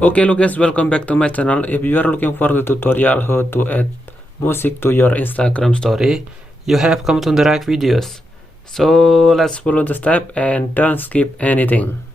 Okay, hello guys, welcome back to my channel. If you are looking for the tutorial how to add music to your Instagram story, you have come to the right videos. So let's follow the step and don't skip anything.